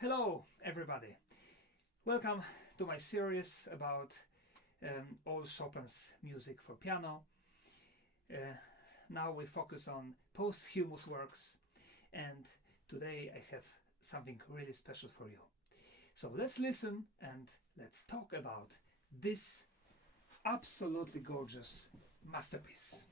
Hello, everybody. Welcome to my series about all Chopin's music for piano. Now we focus on posthumous works, and today I have something really special for you. So let's listen and let's talk about this absolutely gorgeous masterpiece.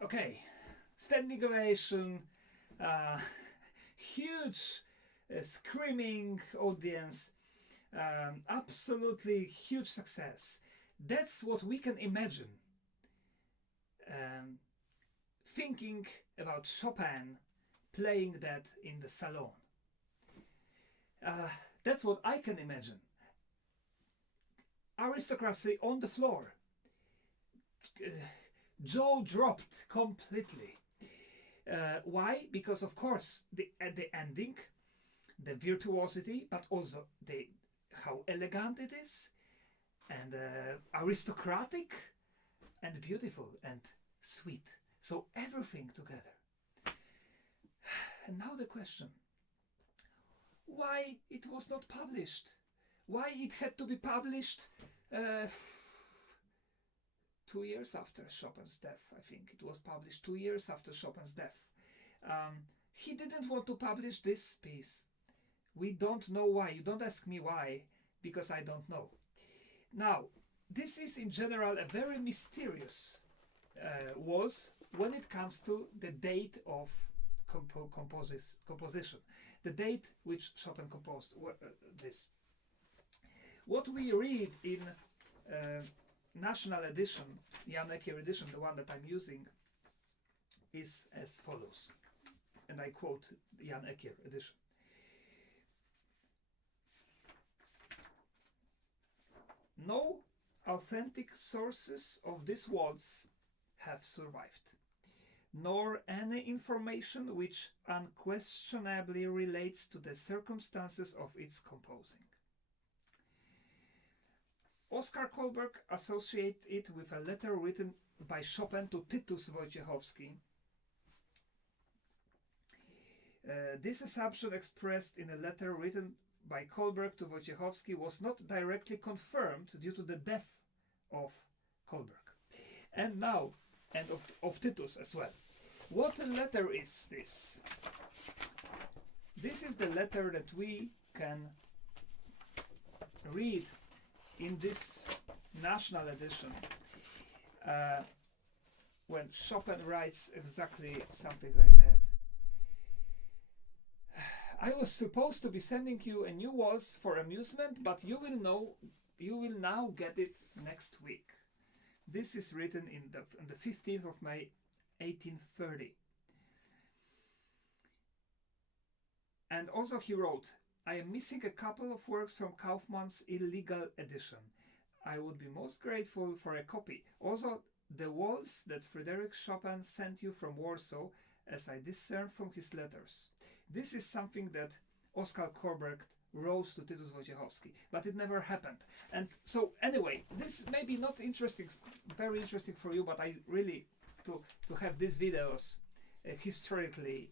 Okay, standing ovation, uh, huge screaming audience, absolutely huge success. That's what we can imagine um, thinking about Chopin playing that in the salon. That's what I can imagine. Aristocracy on the floor, uh, jaw dropped completely. Why? Because of course at the ending, the virtuosity, but also the how elegant it is, and aristocratic, and beautiful and sweet. So everything together. And now the question: why it was not published? Why it had to be published 2 years after Chopin's death? I think it was published 2 years after Chopin's death. He didn't want to publish this piece. We don't know why. You don't ask me why, because I don't know. Now, this is in general a very mysterious was when it comes to the date of composition, the date which Chopin composed this. What we read in national edition, Jan Ekier edition, the one that I'm using, is as follows. And I quote Jan Ekier edition. No authentic sources of this waltz have survived, nor any information which unquestionably relates to the circumstances of its composing. Oskar Kohlberg associates it with a letter written by Chopin to Tytus Wojciechowski. This assumption, expressed in a letter written by Kohlberg to Wojciechowski, was not directly confirmed due to the death of Kohlberg, and of Tytus as well. What letter is this? This is the letter that we can read in this national edition, when Chopin writes exactly something like that. I was supposed to be sending you a new waltz for amusement, but you will now get it next week. This is written on the 15th of May 1830. And also he wrote, I am missing a couple of works from Kaufmann's illegal edition. I would be most grateful for a copy. Also, the waltz that Frédéric Chopin sent you from Warsaw, as I discern from his letters. This is something that Oskar Kohlberg wrote to Tytus Wojciechowski, but it never happened. And so anyway, this may be not interesting, very interesting for you, but I really, to have these videos historically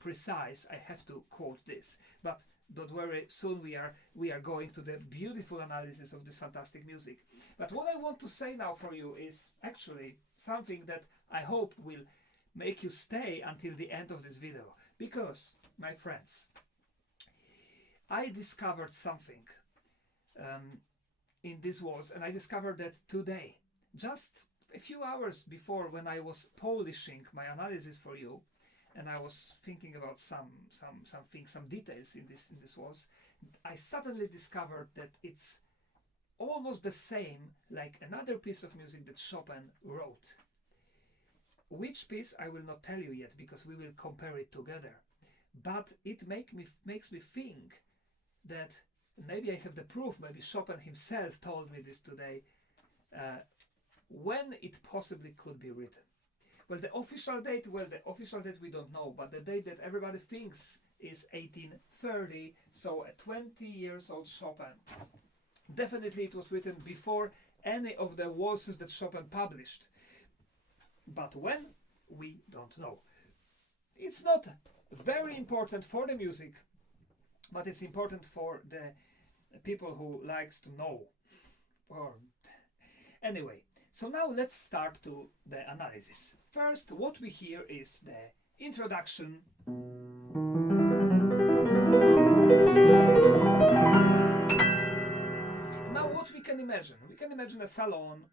precise, I have to quote this. But don't worry, soon we are going to the beautiful analysis of this fantastic music. But what I want to say now for you is actually something that I hope will make you stay until the end of this video. Because, my friends, I discovered something in this waltz, and I discovered that today, just a few hours before, when I was polishing my analysis for you, and I was thinking about some things, some details in this waltz, I suddenly discovered that it's almost the same like another piece of music that Chopin wrote. Which piece I will not tell you yet, because we will compare it together. But it makes me think that maybe I have the proof, maybe Chopin himself told me this today, when it possibly could be written. Well, the official date we don't know, but the date that everybody thinks is 1830, so a 20 years old Chopin. Definitely it was written before any of the waltzes that Chopin published. But when? We don't know. It's not very important for the music, but it's important for the people who likes to know. Or anyway, so now let's start to the analysis. First, what we hear is the introduction. Now what we can imagine? We can imagine a salon,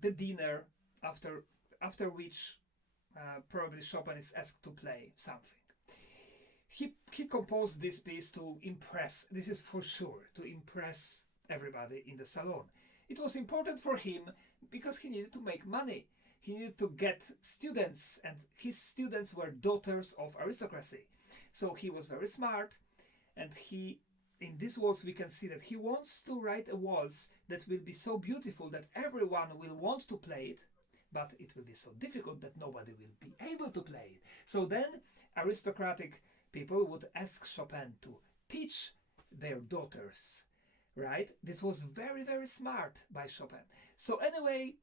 the dinner, after which probably Chopin is asked to play something. He composed this piece to impress, this is for sure, to impress everybody in the salon. It was important for him because he needed to make money. He needed to get students, and his students were daughters of aristocracy. So he was very smart, and in this waltz we can see that he wants to write a waltz that will be so beautiful that everyone will want to play it, but it will be so difficult that nobody will be able to play it. So then aristocratic people would ask Chopin to teach their daughters, right? This was very, very smart by Chopin. So anyway,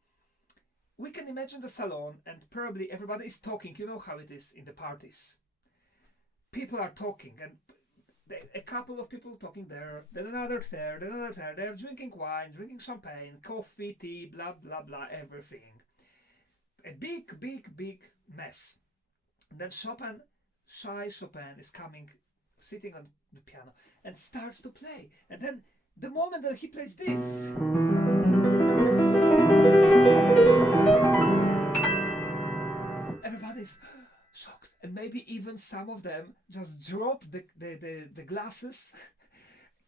we can imagine the salon, and probably everybody is talking. You know how it is in the parties. People are talking, and a couple of people talking there, then another there, then another there. They're drinking wine, drinking champagne, coffee, tea, blah, blah, blah, everything. A big, big, big mess. And then Chopin, shy Chopin, is coming, sitting on the piano, and starts to play. And then the moment that he plays this, everybody's shocked, and maybe even some of them just drop the glasses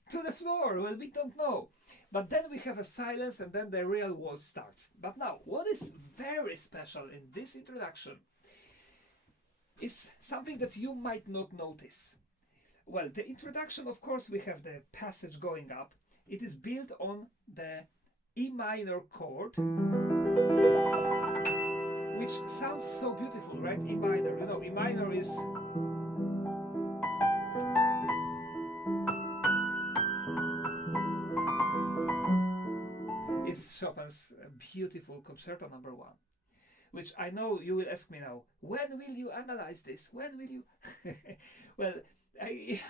to the floor. Well, we don't know. But then we have a silence and then the real waltz starts. But now, what is very special in this introduction is something that you might not notice. Well, the introduction, of course, we have the passage going up. It is built on the E minor chord, which sounds so beautiful, right? E minor, you know, E minor is Chopin's beautiful Concerto No. 1, which I know you will ask me now, when will you analyze this? When will you? Well,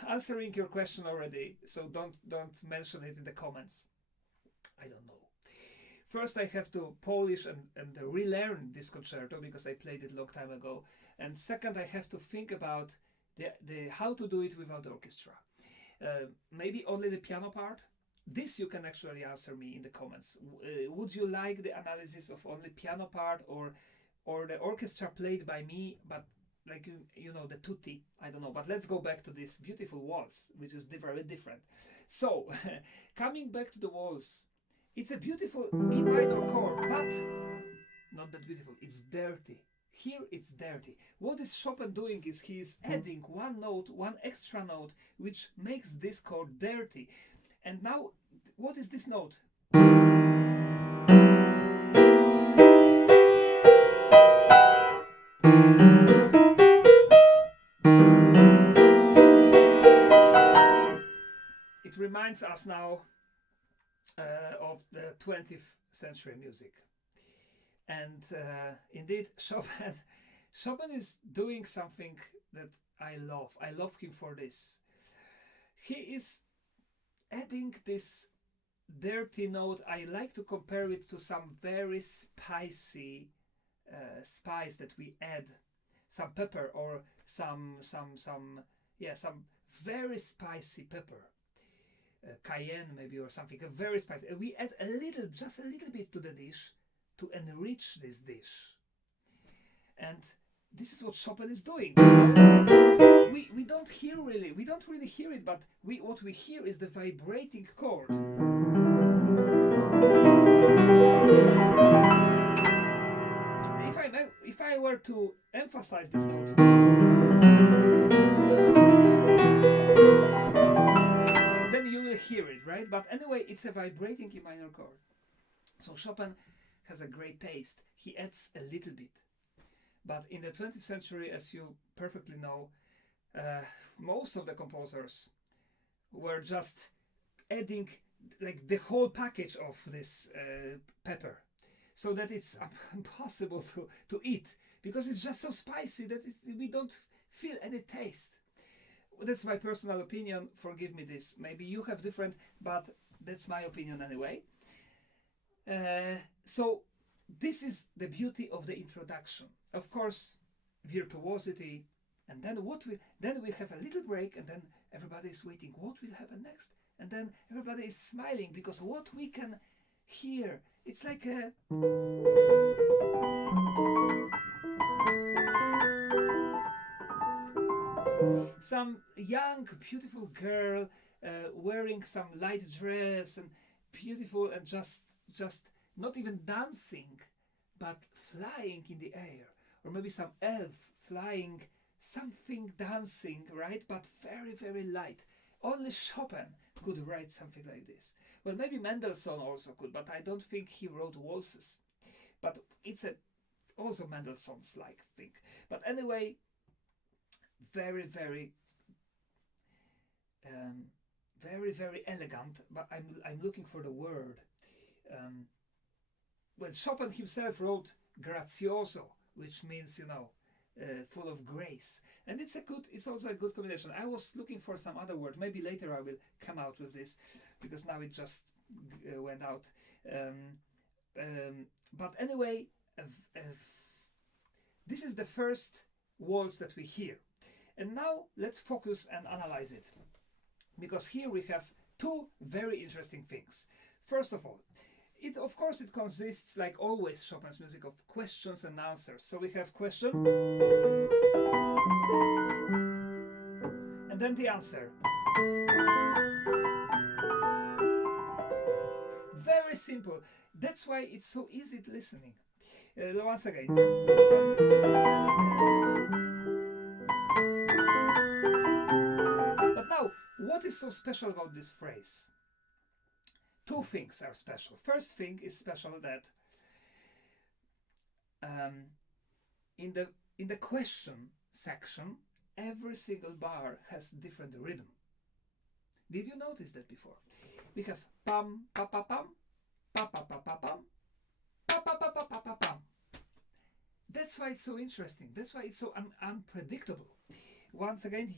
answering your question already, so don't mention it in the comments. I don't know. First, I have to polish and relearn this concerto because I played it a long time ago. And second, I have to think about the how to do it without orchestra. Maybe only the piano part. This you can actually answer me in the comments. Would you like the analysis of only piano part or the orchestra played by me, but like you know, the tutti? I don't know. But let's go back to this beautiful waltz, which is very different. So coming back to the waltz, it's a beautiful E minor chord, but not that beautiful. It's dirty. Here it's dirty. What is Chopin doing is he is adding one note, one extra note, which makes this chord dirty. And now, what is this note? It reminds us now of the 20th century music. And indeed, Chopin is doing something that I love. I love him for this. He is adding this dirty note. I like to compare it to some very spicy spice that we add, some pepper or some very spicy pepper, cayenne maybe or something, a very spicy. And we add just a little bit to the dish to enrich this dish. And this is what Chopin is doing. We don't really hear it, but what we hear is the vibrating chord. If I were to emphasize this note, then you will hear it, right? But anyway, it's a vibrating E minor chord. So Chopin has a great taste. He adds a little bit. But in the 20th century, as you perfectly know, most of the composers were just adding like the whole package of this pepper, so that it's impossible to eat because it's just so spicy that we don't feel any taste. That's my personal opinion. Forgive me this. Maybe you have different, but that's my opinion anyway. So this is the beauty of the introduction. Of course, virtuosity, and then we have a little break, and then everybody is waiting. What will happen next? And then everybody is smiling because what we can hear, it's like a some young, beautiful girl wearing some light dress and beautiful and just not even dancing, but flying in the air, or maybe some elf flying, something dancing, right? But very light. Only Chopin could write something like this. Well, maybe Mendelssohn also could, but I don't think he wrote waltzes. But it's also Mendelssohn's like thing. But anyway, very elegant. But I'm looking for the word. Well, Chopin himself wrote grazioso, which means, you know, full of grace, and it's also a good combination. I was looking for some other word. Maybe later I will come out with this because now it just went out. But anyway, this is the first waltz that we hear, and now let's focus and analyze it, because here we have two very interesting things. First of all, of course it consists, like always Chopin's music, of questions and answers. So we have question and then the answer. very simple. That's why it's so easy to listening. Once again. But now, what is so special about this phrase? Two things are special. First thing is special that in the question section, every single bar has different rhythm. Did you notice that before? We have pam pa pa pam, pa pa pa pa pam, pa pa pa pa pa pa pam. That's why it's so interesting. That's why it's so unpredictable. Once again,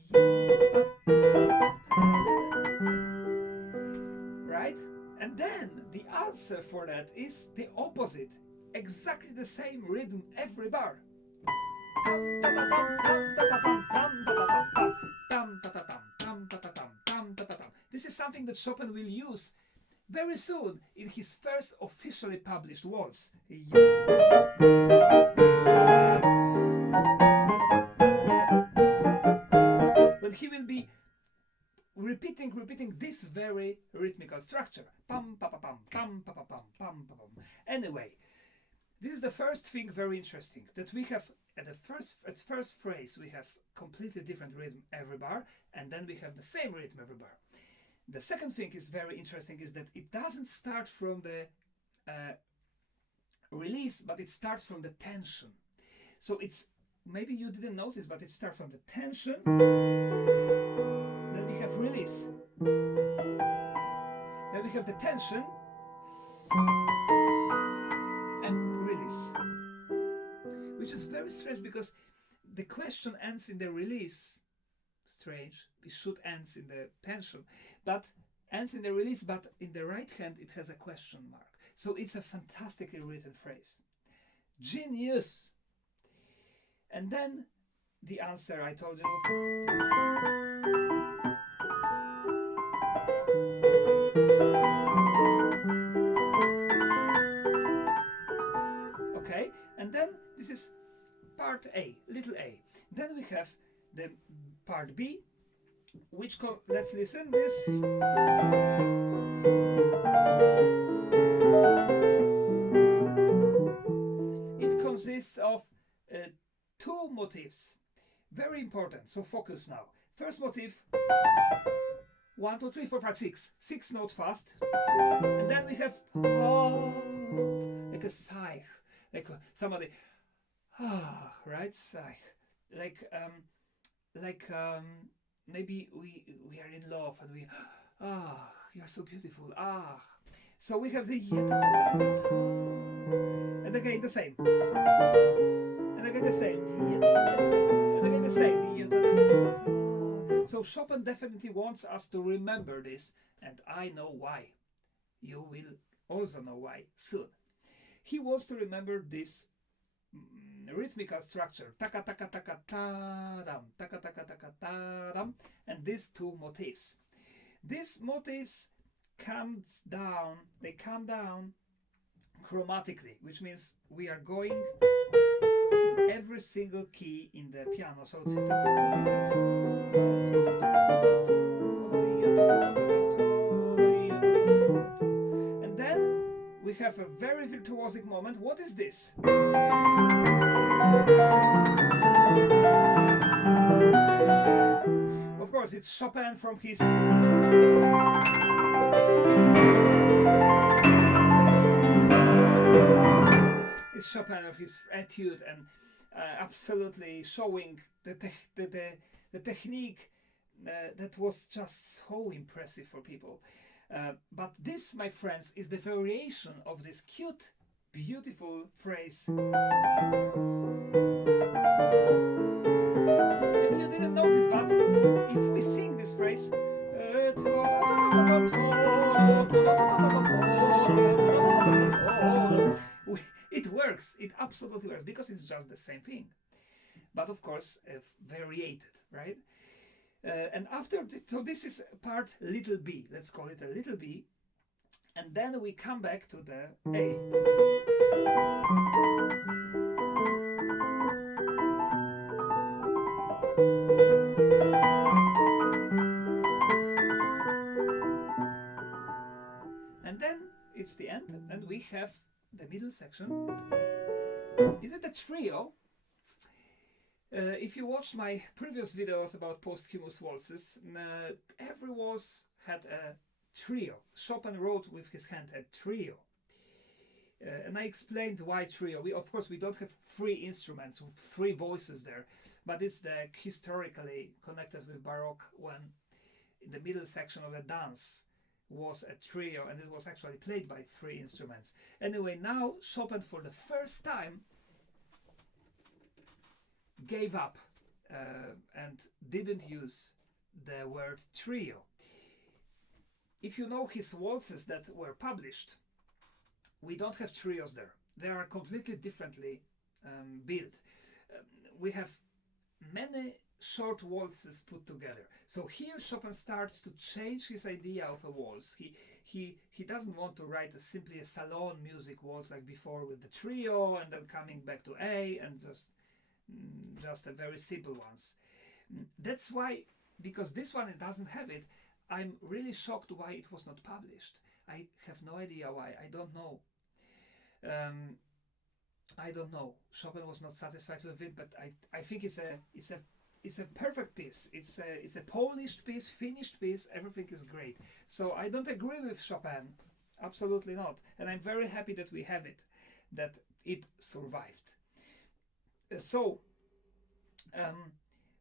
right? And then the answer for that is the opposite. Exactly the same rhythm every bar. This is something that Chopin will use very soon in his first officially published waltz. But he will be repeating this very rhythmical structure. Pam pa pa pam pam pa pa pam pam pa pam. Anyway, this is the first thing very interesting, that we have at the first phrase we have completely different rhythm every bar, and then we have the same rhythm every bar. The second thing is very interesting is that it doesn't start from the release, but it starts from the tension. So it's, maybe you didn't notice, but it starts from the tension, then we have release, then we have the tension and release, which is very strange because the question ends in the release. Strange, it should end in the tension, but ends in the release, but in the right hand it has a question mark. So it's a fantastically written phrase. Genius! And then the answer I told you. Okay, and then this is part A, little a. Then we have the part B, which let's listen this. It consists of two motifs, very important. So focus now. First motif, 1, 2, 3, 4, 5, 6. 6 notes fast, and then we have like a sigh, like somebody right, sigh, like maybe we are in love and we you're so beautiful, so we have the and again the same, and again the same, and again the same. So Chopin definitely wants us to remember this, and I know why. You will also know why soon. He wants to remember this rhythmical structure, taka taka taka ta dam, taka taka taka ta dam, and these two motifs. These motifs come down chromatically, which means we are going every single key in the piano. So and then we have a very virtuosic moment. What is this? Of course, it's Chopin from his etude, and absolutely showing the technique that was just so impressive for people. But this, my friends, is the variation of this cute, beautiful phrase. Maybe you didn't notice, but if we sing this phrase, it works. It absolutely works, because it's just the same thing, but of course variated, right? And after so this is part little b, let's call it a little b, and then we come back to the A. And then it's the end. have the middle section. Is it a trio? If you watched my previous videos about posthumous waltzes, every waltz had a trio. Chopin wrote with his hand a trio. And I explained why trio. Of course, we don't have three instruments with three voices there, but it's historically connected with Baroque, when in the middle section of the dance was a trio, and it was actually played by three instruments. Anyway, now Chopin for the first time gave up and didn't use the word trio. If you know his waltzes that were published, we don't have trios there. They are completely differently built. We have many short waltzes put together. So here Chopin starts to change his idea of a waltz. He doesn't want to write simply a salon music waltz like before with the trio and then coming back to A and just a very simple ones. That's why, because this one it doesn't have it, I'm really shocked why it was not published. I have no idea why. I don't know. I don't know. Chopin was not satisfied with it, but I think it's a perfect piece. It's a polished piece, finished piece. Everything is great. So I don't agree with Chopin, absolutely not. And I'm very happy that we have it, that it survived. So,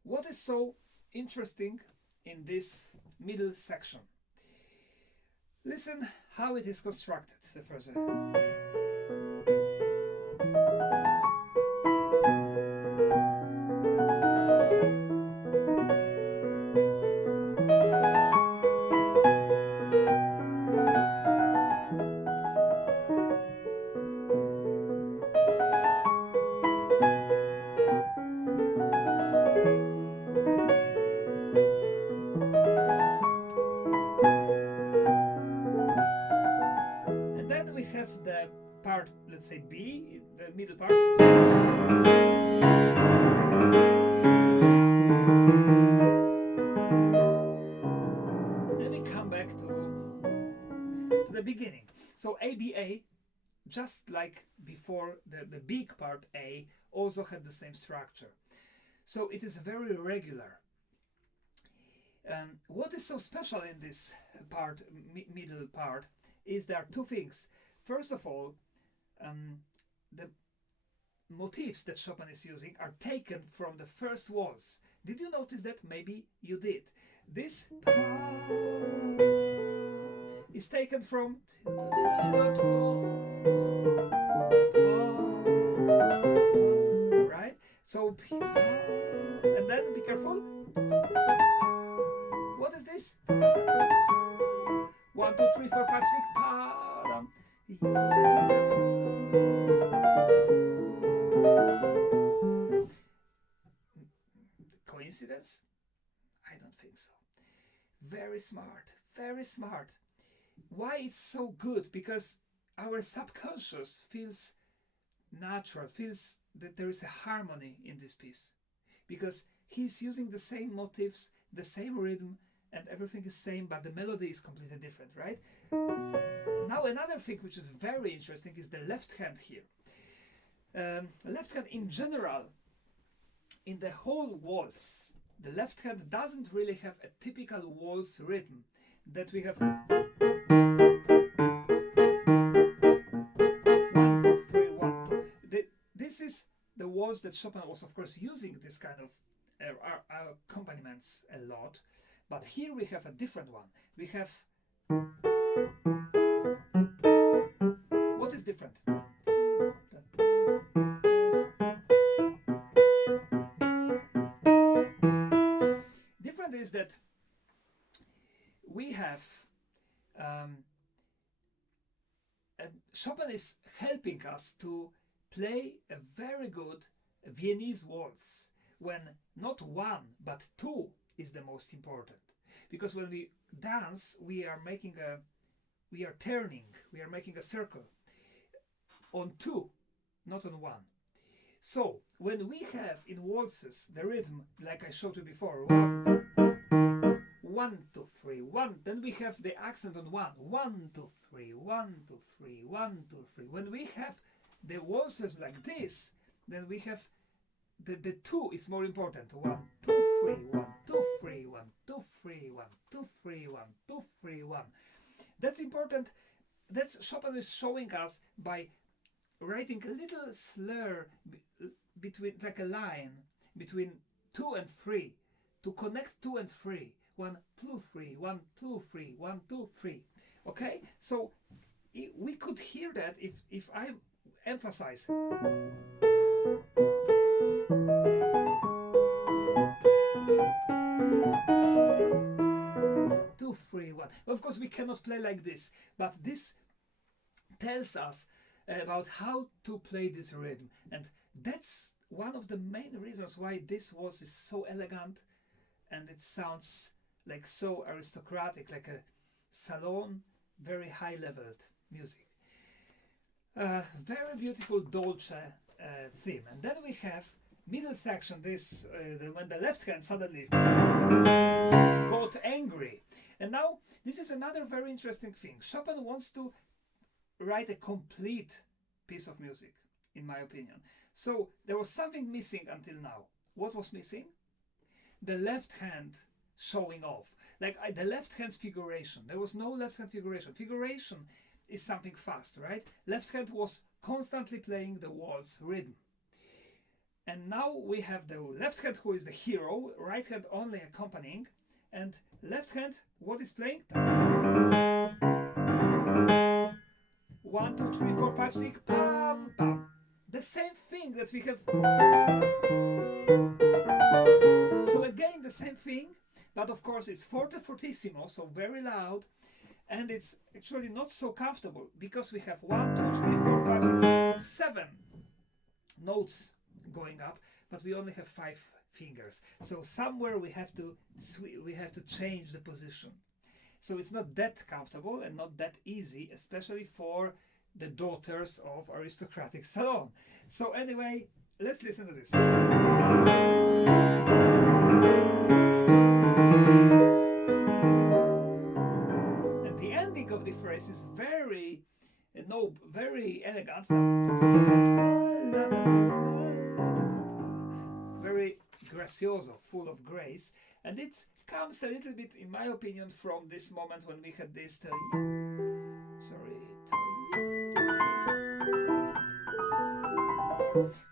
what is so interesting in this middle section? Listen how it is constructed. The first. The part, let's say B, the middle part. Then we come back to the beginning. So ABA, just like before, the big part A also had the same structure. So it is very regular. What is so special in this part, middle part, is there are two things. First of all, the motifs that Chopin is using are taken from the first waltz. Did you notice that? Maybe you did. This is taken from, right? So, and then be careful. What is this? 1, 2, 3, 4, 5, 6. Coincidence? I don't think so. Very smart, very smart. Why it's so good? Because our subconscious feels natural, feels that there is a harmony in this piece. Because he's using the same motifs, the same rhythm, and everything is same, but the melody is completely different, right? Now another thing which is very interesting is the left hand here. Left hand in general, in the whole waltz, the left hand doesn't really have a typical waltz rhythm that we have 1, 2, 3, 1, 2. This is the waltz that Chopin was of course using this kind of accompaniments a lot, but here we have a different one. We have, what is different? Different is that we have Chopin is helping us to play a very good Viennese waltz when not one but two is the most important, because when we dance we are turning, we are making a circle on two, not on one. So when we have in waltzes the rhythm like I showed you before, 1, 1, 2, 3, 1. Then we have the accent on 1. 1, 2, 3, 1, 2, 3, 1, 2, 3. When we have the waltzes like this, then we have the 2 is more important. 1, 2, 3, 1, 2, 3, 1, 2, 3, 1, 2, 3, 1, 2, 3, 1. That's important. That's Chopin is showing us by writing a little slur between, like a line between 2 and 3 to connect 2 and 3. 1, 2, 3, 1, 2, 3, 1, 2, 3. Okay, so we could hear that if I emphasize. 2, 3, 1. Of course, we cannot play like this, but this tells us about how to play this rhythm, and that's one of the main reasons why this waltz is so elegant, and it sounds like so aristocratic, like a salon, very high-leveled music. Very beautiful dolce theme, and then we have middle section. This when the left hand suddenly got angry, and now this is another very interesting thing. Chopin wants to write a complete piece of music, in my opinion. So there was something missing until now. What was missing? The left hand showing off, like the left hand's figuration. There was no left hand figuration. Figuration is something fast, right? Left hand was constantly playing the waltz rhythm. And now we have the left hand who is the hero, right hand only accompanying, and left hand, what is playing? 1, 2, 3, 4, 5, 6, pam, pam. The same thing that we have. So again, the same thing, but of course it's forte fortissimo, so very loud, and it's actually not so comfortable because we have 1, 2, 3, 4, 5, 6, 7 notes going up, but we only have 5 fingers. So somewhere we have to change the position. So it's not that comfortable and not that easy, especially for the daughters of aristocratic salon. So anyway, let's listen to this. And the ending of the phrase is very elegant. Very gracioso, full of grace, and it comes a little bit, in my opinion, from this moment when we had this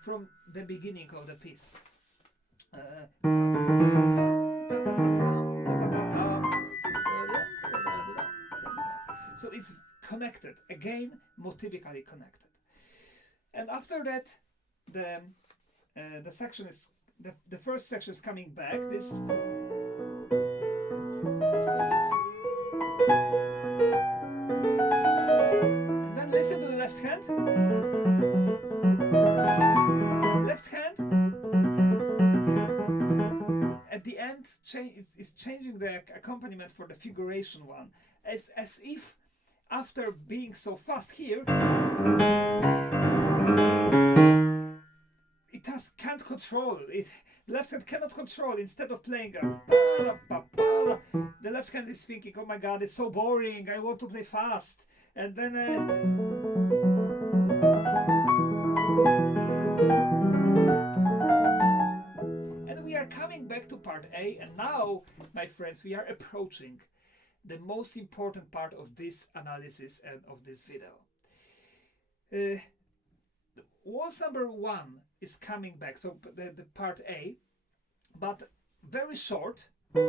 from the beginning of the piece. So it's connected, again, motivically connected. And after that, the section is the first section is coming back. This and then listen to the left hand. Left hand at the end is changing the accompaniment for the figuration one, as if after being so fast here, it can't control it. Left hand cannot control. Instead of playing the left hand is thinking, oh my god, it's so boring, I want to play fast. And then and we are coming back to part A, and now, my friends, we are approaching the most important part of this analysis and of this video. Waltz number 1 is coming back, so the part A, but very short. And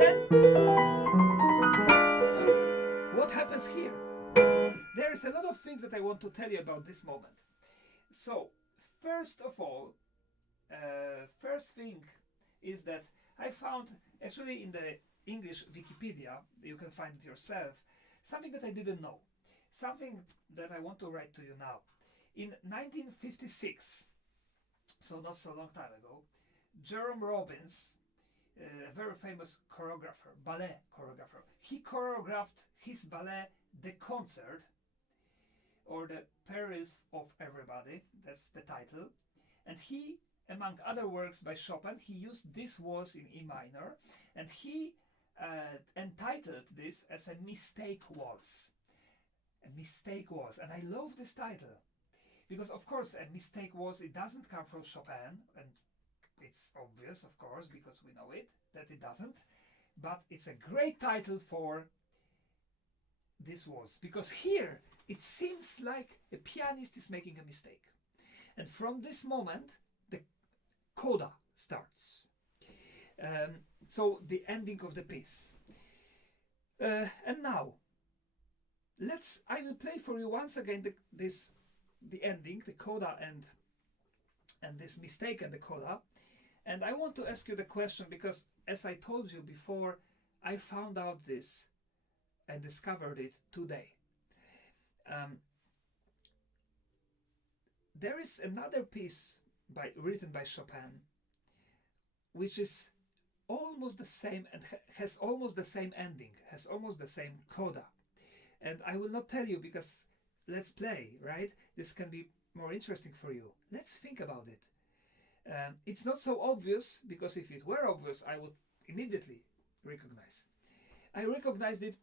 then what happens here? There is a lot of things that I want to tell you about this moment. So, first of all, first thing is that I found, actually in the English Wikipedia, you can find it yourself, something that I didn't know, something that I want to write to you now. In 1956, so not so long time ago, Jerome Robbins, a very famous choreographer, ballet choreographer, he choreographed his ballet The Concert, or The Perils of Everybody, that's the title, And he, among other works by Chopin, he used this waltz in E minor, and he entitled this as a mistake waltz. A mistake waltz. And I love this title. Because of course a mistake waltz, it doesn't come from Chopin, and it's obvious, of course, because we know it, that it doesn't. But it's a great title for this waltz, because here it seems like a pianist is making a mistake. And from this moment, the coda starts. So the ending of the piece. And now, I will play for you once again the ending, the coda and this mistake and the coda. And I want to ask you the question, because as I told you before, I found out this and discovered it today. There is another piece written by Chopin, which is almost the same and has almost the same ending, has almost the same coda. And I will not tell you, because let's play, right? This can be more interesting for you. Let's think about it. It's not so obvious, because if it were obvious, I would immediately recognize. I recognized it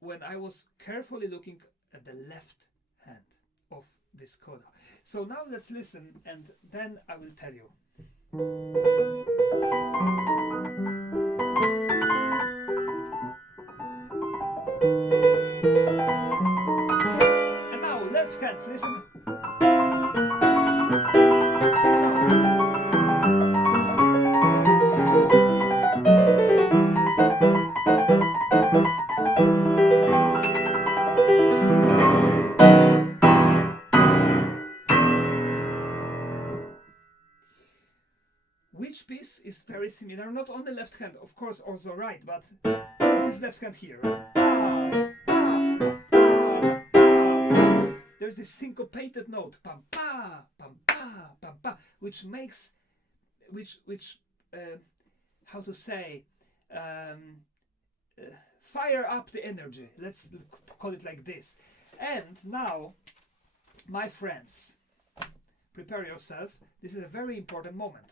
when I was carefully looking at the left hand of this coda. So now let's listen, and then I will tell you. And now left hand, listen. Which piece is very similar? Not only left hand, of course, also right, but this left hand here. There's this syncopated note, pam pa, pam pa, pam pa, which makes, how to say, fire up the energy. Let's call it like this. And now, my friends, prepare yourself. This is a very important moment.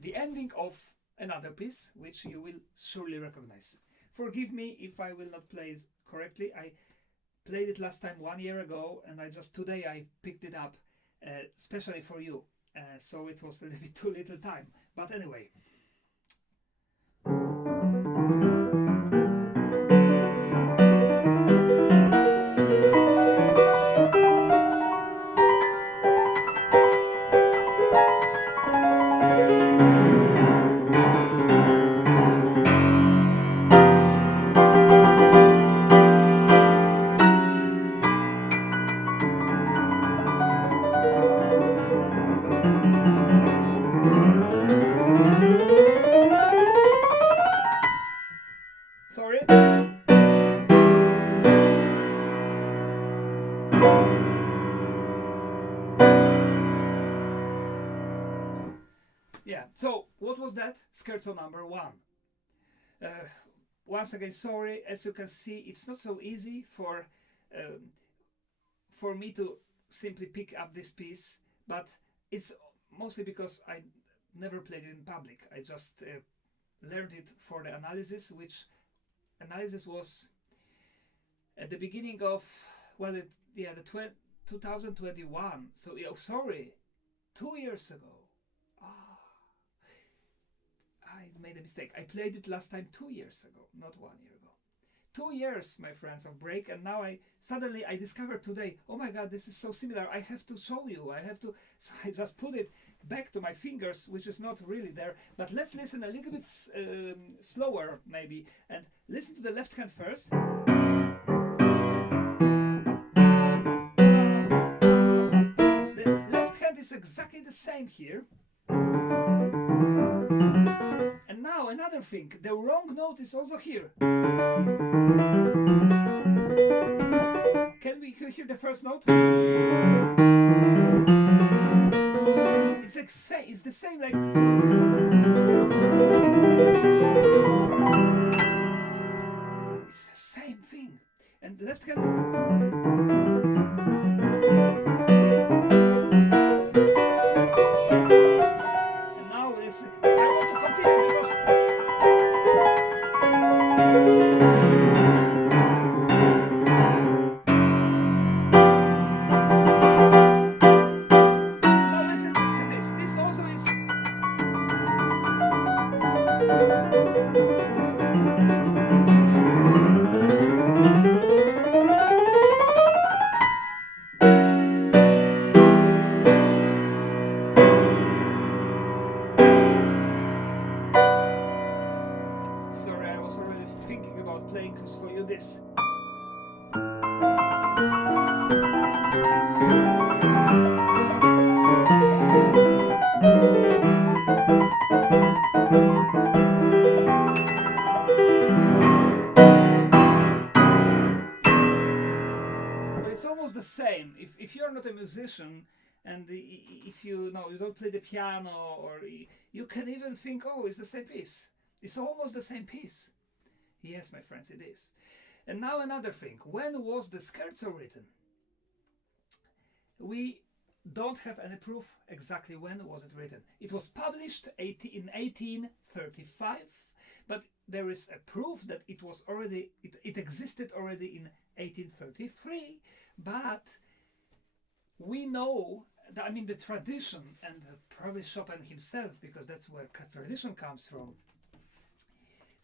The ending of another piece, which you will surely recognize. Forgive me if I will not play it correctly. I played it last time 1 year ago, and today I picked it up especially for you. So it was a little bit too little time. But anyway. Sorry. Yeah, so what was that? Scherzo number 1. Once again, sorry. As you can see, it's not so easy for me to simply pick up this piece, but it's mostly because I never played it in public. I just learned it for the analysis, which analysis was at the beginning of, well, the 2021. So, sorry, 2 years ago. I made a mistake. I played it last time 2 years ago, not 1 year ago. 2 years, my friends, of break, and now I discovered today, oh my god, this is so similar. I have to show you. So I just put it back to my fingers, which is not really there. But let's listen a little bit slower, maybe, and listen to the left hand first. The left hand is exactly the same here. And now another thing, the wrong note is also here. Can we hear the first note? It's like it's the same, like it's the same thing. And the left hand. Now listen to this. This also is. Sorry, I was already thinking about playing for you this. But it's almost the same. If you're not a musician and if you know you don't play the piano, or you can even think, oh, it's the same piece. It's almost the same piece. Yes, my friends, it is. And now another thing. When was the scherzo written? We don't have any proof exactly when was it written. It was published in 1835, but there is a proof that it was already it existed already in 1833. But we know that, I mean, the tradition, and probably Chopin himself, because that's where tradition comes from,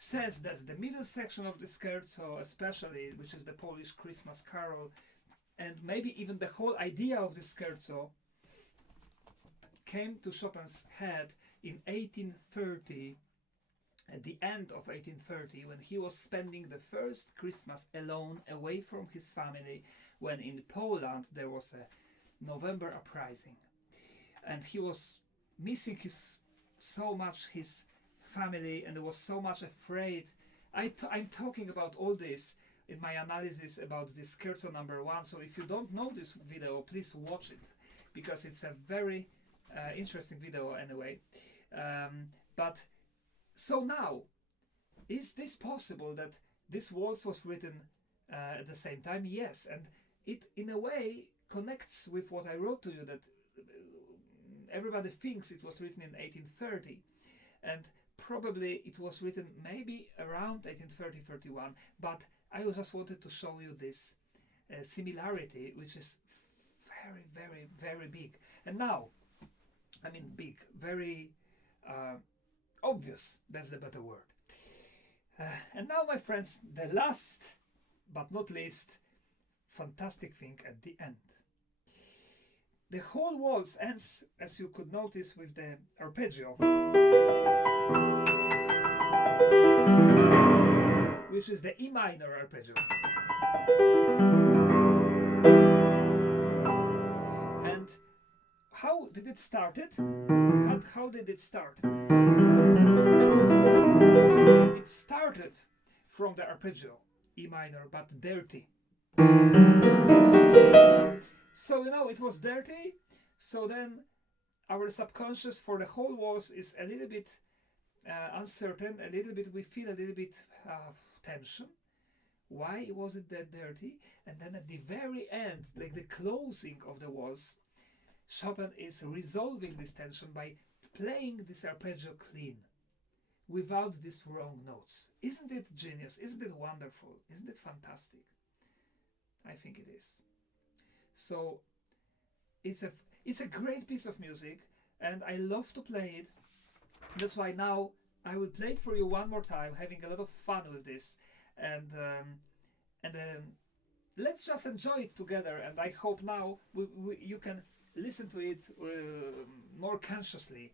says that the middle section of the scherzo, especially, which is the Polish Christmas carol, and maybe even the whole idea of the scherzo, came to Chopin's head in 1830, at the end of 1830, when he was spending the first Christmas alone, away from his family, when in Poland there was a November uprising, and he was missing so much his family, and was so much afraid. I'm talking about all this in my analysis about this Scherzo number 1. So if you don't know this video, please watch it, because it's a very interesting video anyway. But so now, is this possible that this waltz was written at the same time? Yes, and it in a way connects with what I wrote to you, that everybody thinks it was written in 1830, and probably it was written maybe around 1830-31, but I just wanted to show you this similarity, which is very, very, very big. And now, I mean big, very obvious, that's the better word. And now, my friends, the last but not least fantastic thing at the end. The whole waltz ends, as you could notice, with the arpeggio, which is the E minor arpeggio. And how did it start it? How did it start? It started from the arpeggio, E minor, but dirty. So, you know, it was dirty, so then our subconscious for the whole waltz is a little bit uncertain, a little bit, we feel a little bit of tension. Why was it that dirty? And then at the very end, like the closing of the waltz, Chopin is resolving this tension by playing this arpeggio clean, without these wrong notes. Isn't it genius? Isn't it wonderful? Isn't it fantastic? I think it is. So it's a great piece of music, and I love to play it. That's why now I will play it for you one more time, having a lot of fun with this, and let's just enjoy it together. And I hope now you can listen to it more consciously.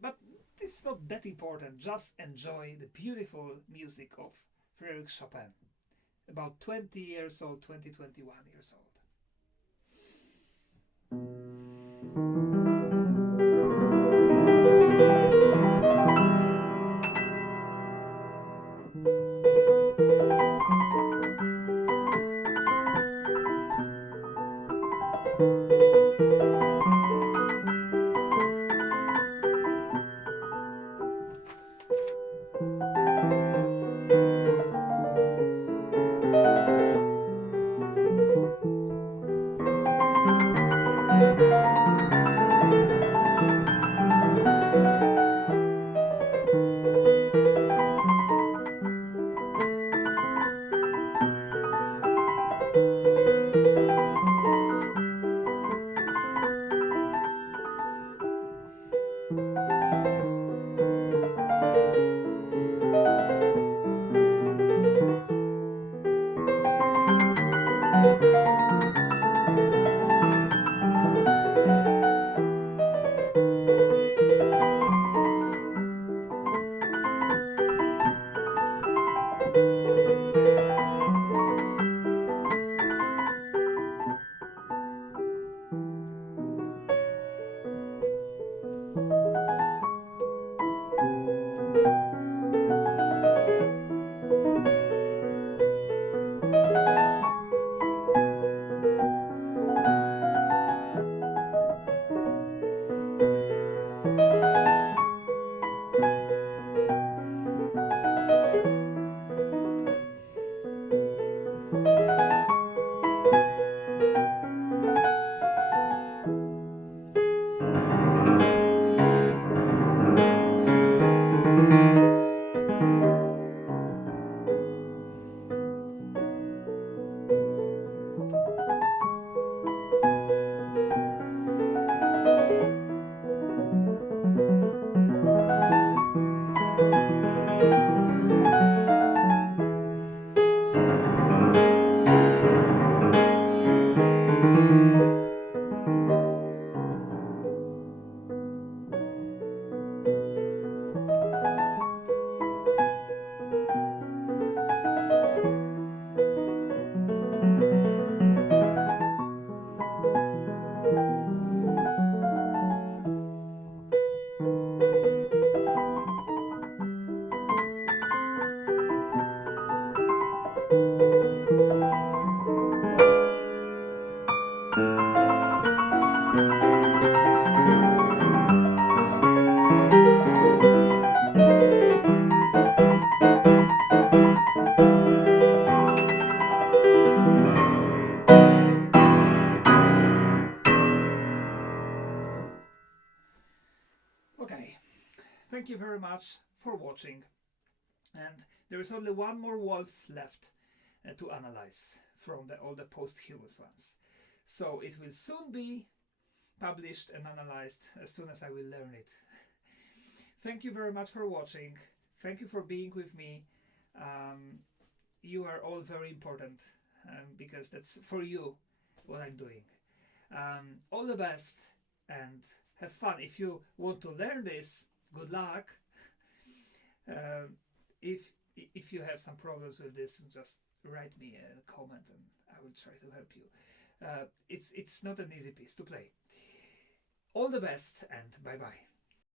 But it's not that important. Just enjoy the beautiful music of Frédéric Chopin, about 20 years old, 21 years old. very much for watching. And there is only one more waltz left to analyze from all the posthumous ones. So it will soon be published and analyzed as soon as I will learn it. Thank you very much for watching. Thank you for being with me. You are all very important because that's for you what I'm doing. All the best and have fun. If you want to learn this, good luck. If you have some problems with this, just write me a comment and I will try to help you. It's not an easy piece to play. All the best and bye bye.